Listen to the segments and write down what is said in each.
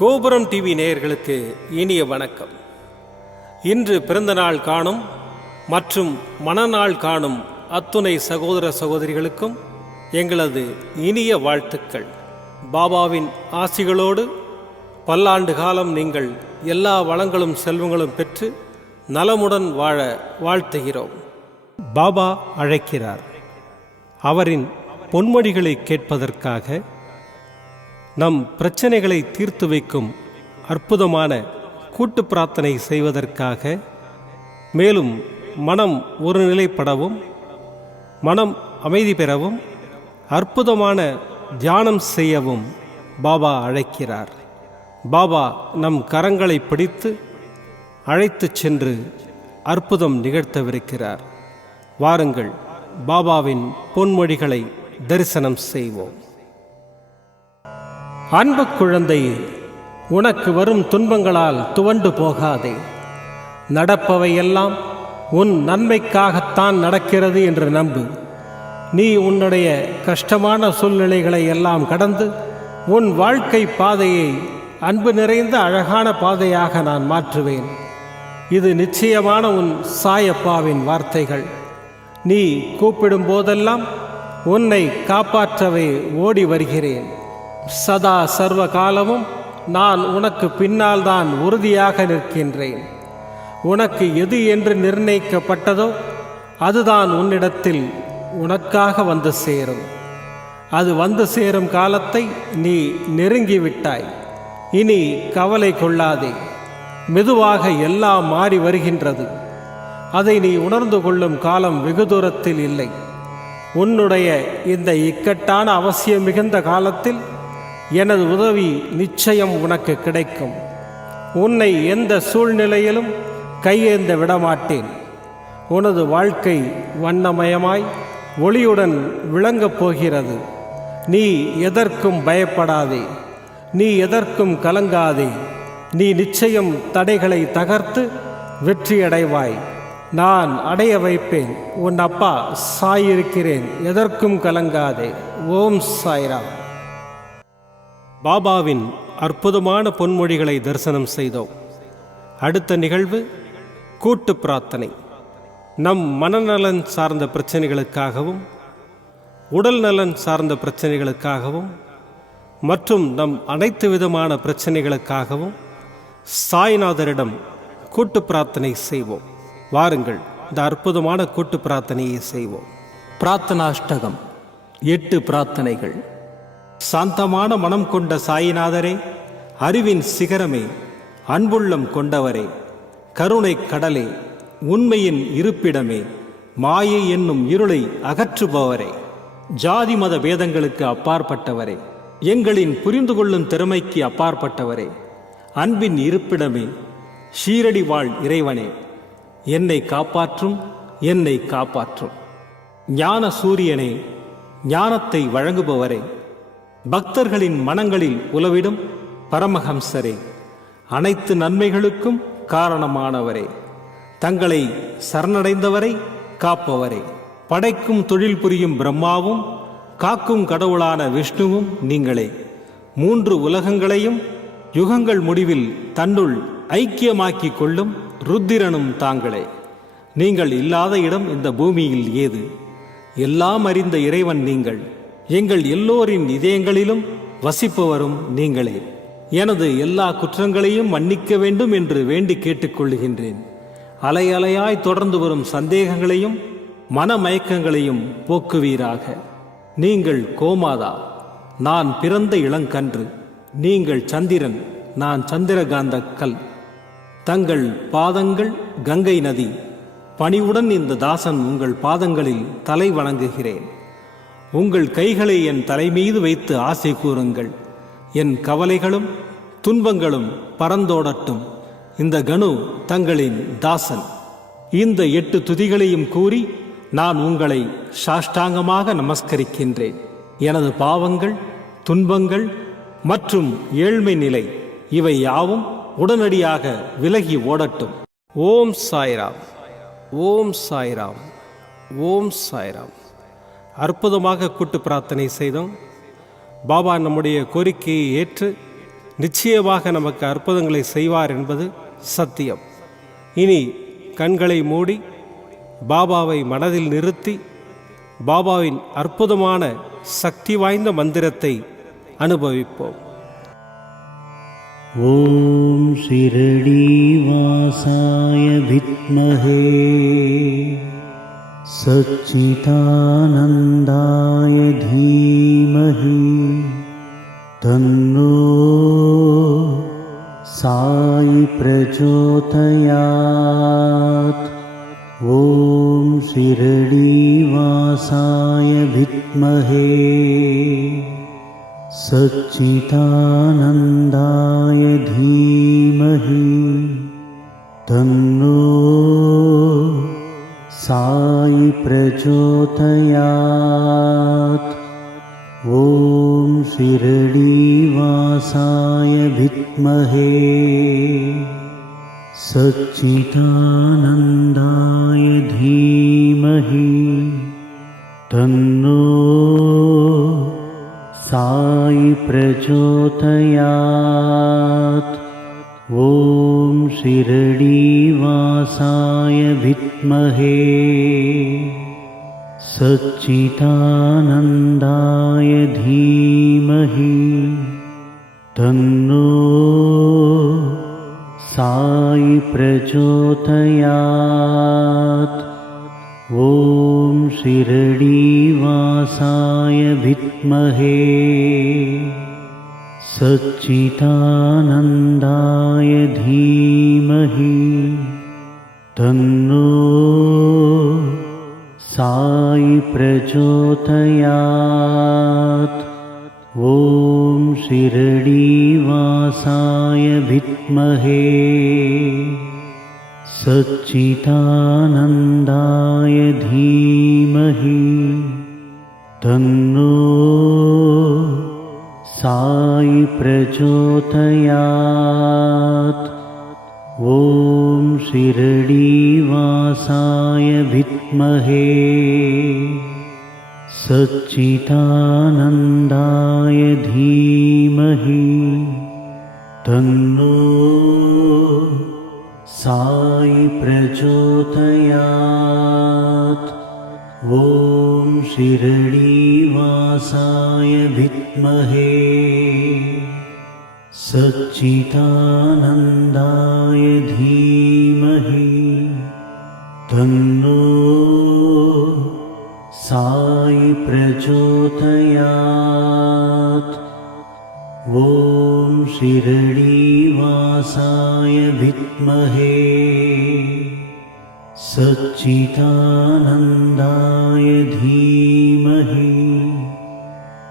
கோபுரம் டிவி நேயர்களுக்கு இனிய வணக்கம். இன்று பிறந்தநாள் காணும் மற்றும் மணநாள் காணும் அத்துணை சகோதர சகோதரிகளுக்கும் எங்களது இனிய வாழ்த்துக்கள். பாபாவின் ஆசிகளோடு பல்லாண்டு காலம் நீங்கள் எல்லா வளங்களும் செல்வங்களும் பெற்று நலமுடன் வாழ வாழ்த்துகிறோம். பாபா அழைக்கிறார். அவரின் பொன்மொழிகளை கேட்பதற்காக, நம் பிரச்சனைகளை தீர்த்து வைக்கும் அற்புதமான கூட்டு பிரார்த்தனை செய்வதற்காக, மேலும் மனம் ஒருநிலைப்படவும் மனம் அமைதி பெறவும் அற்புதமான தியானம் செய்யவும் பாபா அழைக்கிறார். பாபா நம் கரங்களை பிடித்து அழைத்துச் சென்று அற்புதம் நிகழ்த்தவிருக்கிறார். வாருங்கள், பாபாவின் பொன்மொழிகளை தரிசனம் செய்வோம். அன்பு குழந்தையே, உனக்கு வரும் துன்பங்களால் துவண்டு போகாதே. நடப்பவையெல்லாம் உன் நன்மைக்காகத்தான் நடக்கிறது என்று நம்பு. நீ உன்னுடைய கஷ்டமான சூழ்நிலைகளை எல்லாம் கடந்து உன் வாழ்க்கை பாதையை அன்பு நிறைந்த அழகான பாதையாக நான் மாற்றுவேன். இது நிச்சயமான உன் சாயப்பாவின் வார்த்தைகள். நீ கூப்பிடும் போதெல்லாம் உன்னை காப்பாற்றவே ஓடி வருகிறேன். சதா சர்வ காலமும் நான் உனக்கு பின்னால் தான் உறுதியாக நிற்கின்றேன். உனக்கு எது என்று நிர்ணயிக்கப்பட்டதோ அதுதான் உன்னிடத்தில் உனக்காக வந்து சேரும். அது வந்து சேரும் காலத்தை நீ நெருங்கிவிட்டாய். இனி கவலை கொள்ளாதே. மெதுவாக எல்லாம் மாறி வருகின்றது. அதை நீ உணர்ந்து கொள்ளும் காலம் வெகு தூரத்தில் இல்லை. உன்னுடைய இந்த இக்கட்டான அவசியம் மிகுந்த காலத்தில் எனது உதவி நிச்சயம் உனக்கு கிடைக்கும். உன்னை எந்த சூழ்நிலையிலும் கையேந்த விடமாட்டேன். உனது வாழ்க்கை வண்ணமயமாய் ஒளியுடன் விளங்கப் போகிறது. நீ எதற்கும் பயப்படாதே. நீ எதற்கும் கலங்காதே. நீ நிச்சயம் தடைகளை தகர்த்து வெற்றியடைவாய். நான் அடைய வைப்பேன். உன் அப்பா சாயிருக்கிறேன். எதற்கும் கலங்காதே. ஓம் சாய்ராம். பாபாவின் அற்புதமான பொன்மொழிகளை தரிசனம் செய்தோம். அடுத்த நிகழ்வு கூட்டு பிரார்த்தனை. நம் மனநலன் சார்ந்த பிரச்சனைகளுக்காகவும் உடல் நலன் சார்ந்த பிரச்சனைகளுக்காகவும் மற்றும் நம் அனைத்து விதமான பிரச்சனைகளுக்காகவும் சாய்நாதரிடம் கூட்டு பிரார்த்தனை செய்வோம். வாருங்கள், இந்த அற்புதமான கூட்டு பிரார்த்தனையை செய்வோம். பிரார்த்தனாஷ்டகம். 8 பிரார்த்தனைகள். சாந்தமான மனம் கொண்ட சாயிநாதரே, அறிவின் சிகரமே, அன்புள்ளம் கொண்டவரே, கருணை கடலே, உண்மையின் இருப்பிடமே, மாயை என்னும் இருளை அகற்றுபவரே, ஜாதி மத பேதங்களுக்கு அப்பாற்பட்டவரே, எங்களின் புரிந்து கொள்ளும் திறமைக்கு அப்பாற்பட்டவரே, அன்பின் இருப்பிடமே, ஷீரடி வாழ் இறைவனே, என்னை காப்பாற்றும், என்னை காப்பாற்றும். ஞான சூரியனே, ஞானத்தை வழங்குபவரே, பக்தர்களின் மனங்களில் உலவிடும் பரமஹம்சரே, அனைத்து நன்மைகளுக்கும் காரணமானவரே, தங்களை சரணடைந்தவரை காப்பவரே, படைக்கும் தொழில் புரியும் பிரம்மாவும் காக்கும் கடவுளான விஷ்ணுவும் நீங்களே. 3 உலகங்களையும் யுகங்கள் முடிவில் தன்னுள் ஐக்கியமாக்கிக் கொள்ளும் ருத்திரனும் தாங்களே. நீங்கள் இல்லாத இடம் இந்த பூமியில் ஏது? எல்லாம் அறிந்த இறைவன் நீங்கள். எங்கள் எல்லோரின் இதயங்களிலும் வசிப்பவரும் நீங்களே. எனது எல்லா குற்றங்களையும் மன்னிக்க வேண்டும் என்று வேண்டி கேட்டுக்கொள்ளுகின்றேன். அலை அலையாய் தொடர்ந்து வரும் சந்தேகங்களையும் மனமயக்கங்களையும் போக்குவீராக. நீங்கள் கோமாதா, நான் பிறந்த இளங்கன்று. நீங்கள் சந்திரன், நான் சந்திரகாந்த கல். தங்கள் பாதங்கள் கங்கை நதி. பணிவுடன் இந்த தாசன் உங்கள் பாதங்களில் தலை வணங்குகிறேன். உங்கள் கைகளை என் தலைமீது வைத்து ஆசை கூறுங்கள். என் கவலைகளும் துன்பங்களும் பறந்தோடட்டும். இந்த கணு தங்களின் தாசன். இந்த 8 துதிகளையும் கூறி நான் உங்களை சாஷ்டாங்கமாக நமஸ்கரிக்கின்றேன். எனது பாவங்கள், துன்பங்கள் மற்றும் ஏழ்மை நிலை இவை யாவும் உடனடியாக விலகி ஓடட்டும். ஓம் சாய்ராம். ஓம் சாய்ராம். ஓம் சாய்ராம். அற்புதமாக கூட்டு பிரார்த்தனை செய்தோம். பாபா நம்முடைய கோரிக்கையை ஏற்று நிச்சயமாக நமக்கு அற்புதங்களை செய்வார் என்பது சத்தியம். இனி கண்களை மூடி பாபாவை மனதில் நிறுத்தி பாபாவின் அற்புதமான சக்தி வாய்ந்த மந்திரத்தை அனுபவிப்போம். ஓம் ஷிரடி வாசாய வித்மஹே சச்சிதானந்தாய தீமஹி தன்னோ சாயி பிரச்சோதயாத். ஓம் ஷிரடி வாசாய வித்மஹே சச்சிதானந்தாய தீமஹி தன்னோ சாயி பிரச்சோதயாத். ஓம் ஷிரடி வாசாய வித்மஹே சச்சிதானந்தாய தீமஹி தன்னோ சாயி பிரச்சோதயாத். ஓம் ஷிரடி வாசாய வித்மஹே சச்சிதானந்தாய தீமஹி தன்னோ சாயி பிரச்சோதயாத். ஓம் ஷிரடி வாசாய வித்மஹே சச்சிதானந்தாய தீமஹி தன்னோ சாயி பிரச்சோதயாத். ஓம் ஷிரடி வாசாய வித்மஹே சச்சிதானந்தாய தீமஹி தன்னோ சாயி பிரச்சோதயாத். ஓம் ஷிரடி வாசாய வித்மஹே சச்சிதானந்தாய தீமஹி தன்னோ சாயி பிரச்சோதயாத். ஓம் ஷிரடி வாசாய வித்மஹே சச்சிதானந்தாய தீமஹி தன்னோ சாயி பிரச்சோதயாத். ஓம் ஷிரடி வாசாய வித்மஹே சச்சிதானந்தாய தீமஹி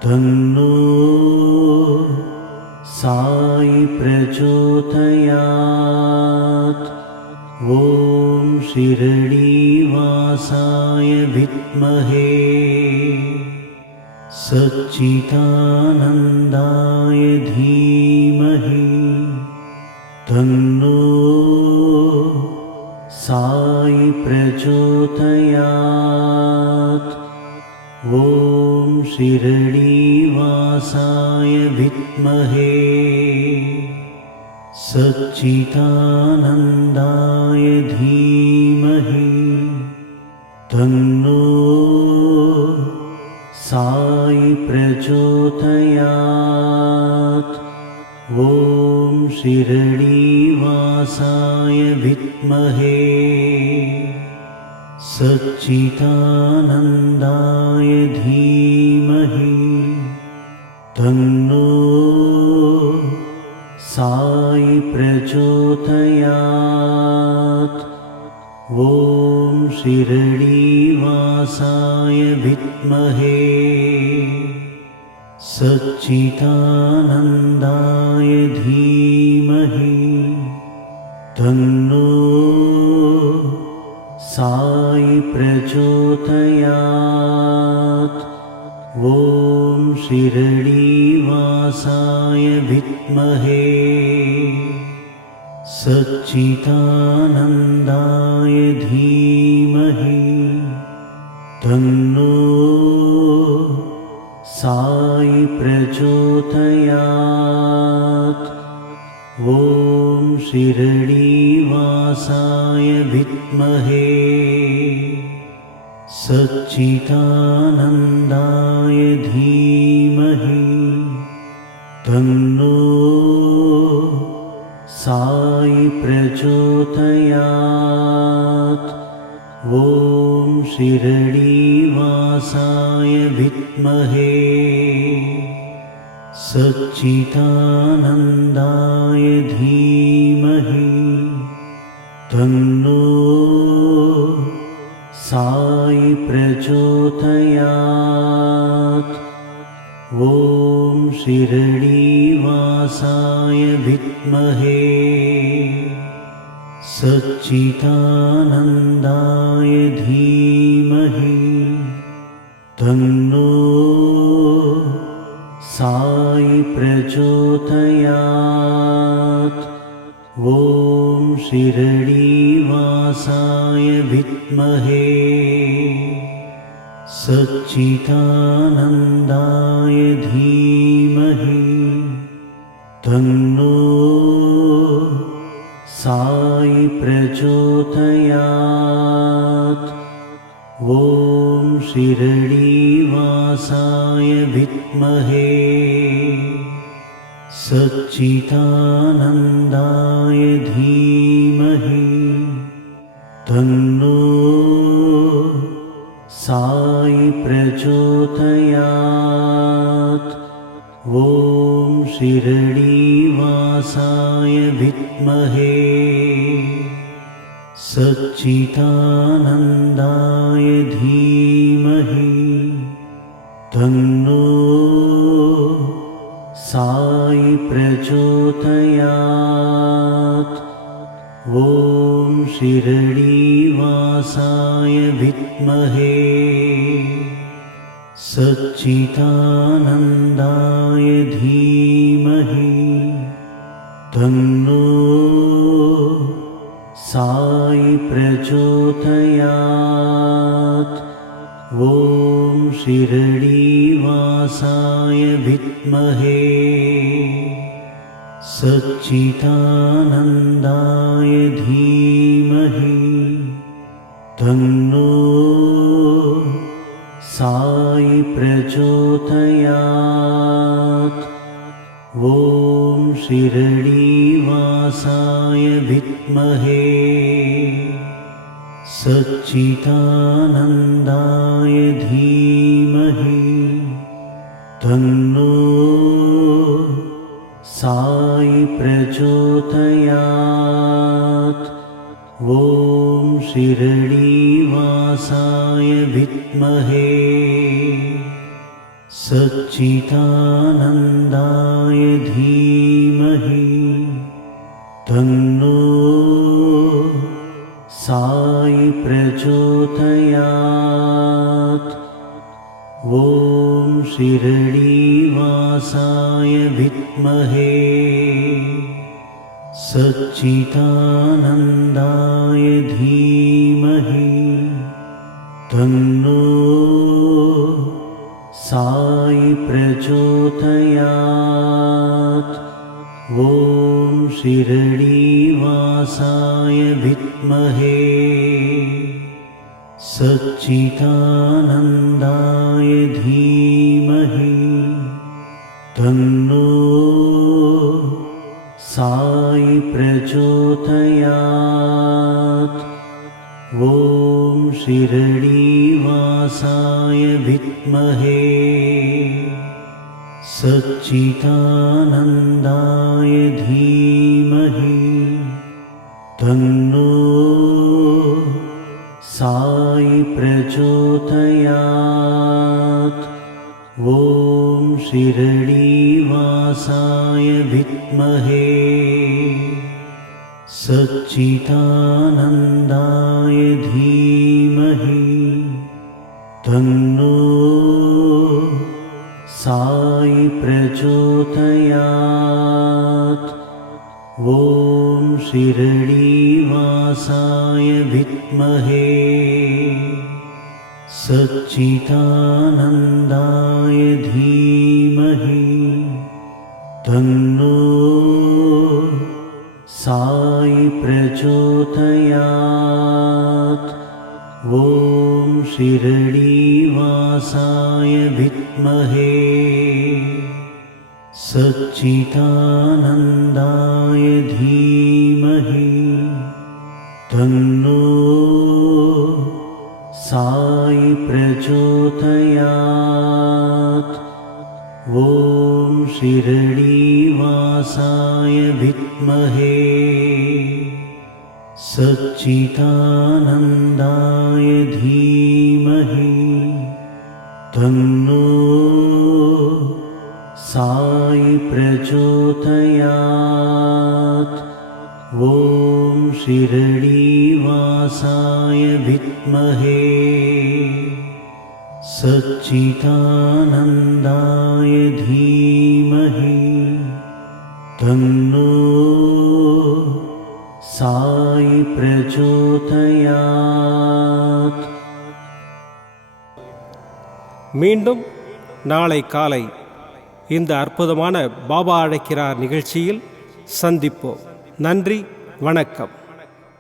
தன்னோ சாயி பிரச்சோதயாத். ஓம் ஷிரடி வாசாய வித்மஹே சச்சிதானந்தாய தீமஹி தன்னோ சாயி பிரச்சோதயாத். ஓம் ஷிரடி வாசாய வித்மஹே சச்சிதானந்தாய தீமஹி தன்னோ சாயி பிரச்சோதயாத். ஓம் ஷிரடி வாசாய வித்மஹே சச்சிதானந்தாய தீமஹி தன்னோ சாயி பிரச்சோதயாத். ஓம் ஷிரடி வாசாய வித்மஹே சச்சிதானந்தாய தீமஹி தன்னோ சாயி பிரச்சோதயாத். ஓம் ஷிரடி வாசாய வித்மஹே சச்சிதானந்தாய தீமஹி தன்னோ சாயி பிரச்சோதயாத். ॐ शिरडीवासाय विद्महे सच्चिदानन्दाय धीमहि तन्नो साई प्रचोदयात्। ॐ शिरडीवासाय विद्महे सच्चिदानन्दाय धीमहि तन्नो साई प्रचोदयात्। ॐ शिरडीवासाय विद्महे सच्चिदानन्दाय धीमहि तन्नो साई प्रचोदयात्। ॐ शिरडीवासाय विद्महे सच्चिदानन्दाय धीमहि तन्नो साई प्रचोदयात्। ॐ शिरडीवासाय विद्महे सच्चिदानन्दाय धीमहि तन्नो साई प्रचोदयात्। ॐ शिरडीवासाय विद्महे सच्चिदानन्दाय धीमहि तन्नो साई प्रचोदयात्। ॐ शिरडीवासाय विद्महे सच्चिदानन्दाय धीमहि तन्नो साई प्रचोदयात्। ॐ शिरडीवासाय विद्महे सच्चिदानन्दाय धीमहि तन्नो साई प्रचोदयात्। ॐ शिरडीवासाय विद्महे सच्चिदानन्दाय धीमहि तन्नो साई प्रचोदयात्। ॐ शिरडीवासाय विद्महे सच्चिदानन्दाय धीमहि तन्नो साई प्रचोदयात्। ॐ शिरडीवासाय विद्महे सच्चिदानन्दाय धीमहि तन्नो साई प्रचोदयात्। ॐ शिरडीवासाय विद्महे सच्चिदानन्दाय धीमहि तन्नो साई प्रचोदयात्। ॐ शिरडीवासाय विद्महे सच्चिदानन्दाय धीमहि तन्नो साई प्रचोदयात्। ॐ शिरडीवासाय विद्महे सच्चिदानन्दाय धीमहि तन्नो साई प्रचोदयात्। ॐ शिरडीवासाय विद्महे सच्चिदानन्दाय धीमहि तन्नो प्रचोदयात्। ॐ शिरडीवासाय विद्महे सच्चिदानन्दाय धीमहि तन्नो साई प्रचोदयात्। ॐ शिरडीवासाय विद्महे सच्चिदानन्दाय धीमहि तन्नो साई प्रचोदयात्। ॐ शिरडीवासाय विद्महे सच्चिदानन्दाय धीमहि तन्नो साई प्रचोदयात्। மீண்டும் நாளை காலை இந்த அற்புதமான பாபா அழைக்கிறார் நிகழ்ச்சியில் சந்திப்போம். நன்றி, வணக்கம்.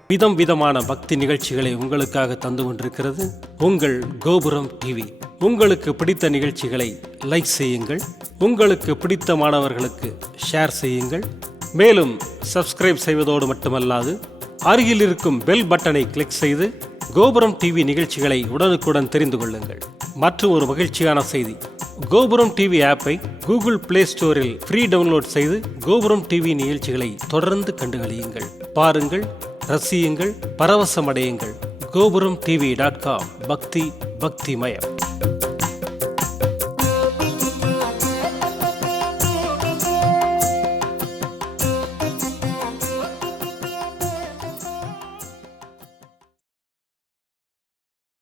விதம் விதமான பக்தி நிகழ்ச்சிகளை உங்களுக்காக தந்து கொண்டிருக்கிறது உங்கள் கோபுரம் டிவி. உங்களுக்கு பிடித்த நிகழ்ச்சிகளை லைக் செய்யுங்கள், உங்களுக்கு பிடித்த மாணவர்களுக்கு ஷேர் செய்யுங்கள். மேலும் சப்ஸ்கிரைப் செய்வதோடு மட்டுமல்லாது அருகில் இருக்கும் பெல் பட்டனை கிளிக் செய்து கோபுரம் டிவி நிகழ்ச்சிகளை உடனுக்குடன் தெரிந்து கொள்ளுங்கள். மற்றும் ஒரு மகிழ்ச்சியான செய்தி, கோபுரம் டிவி ஆப்பை கூகுள் பிளே ஸ்டோரில் ஃப்ரீ டவுன்லோட் செய்து கோபுரம் டிவி நிகழ்ச்சிகளை தொடர்ந்து கண்டுகளியுங்கள். பாருங்கள், ரசியுங்கள், பரவசமடையுங்கள். gopuramtv.com. பக்தி பக்திமயம்.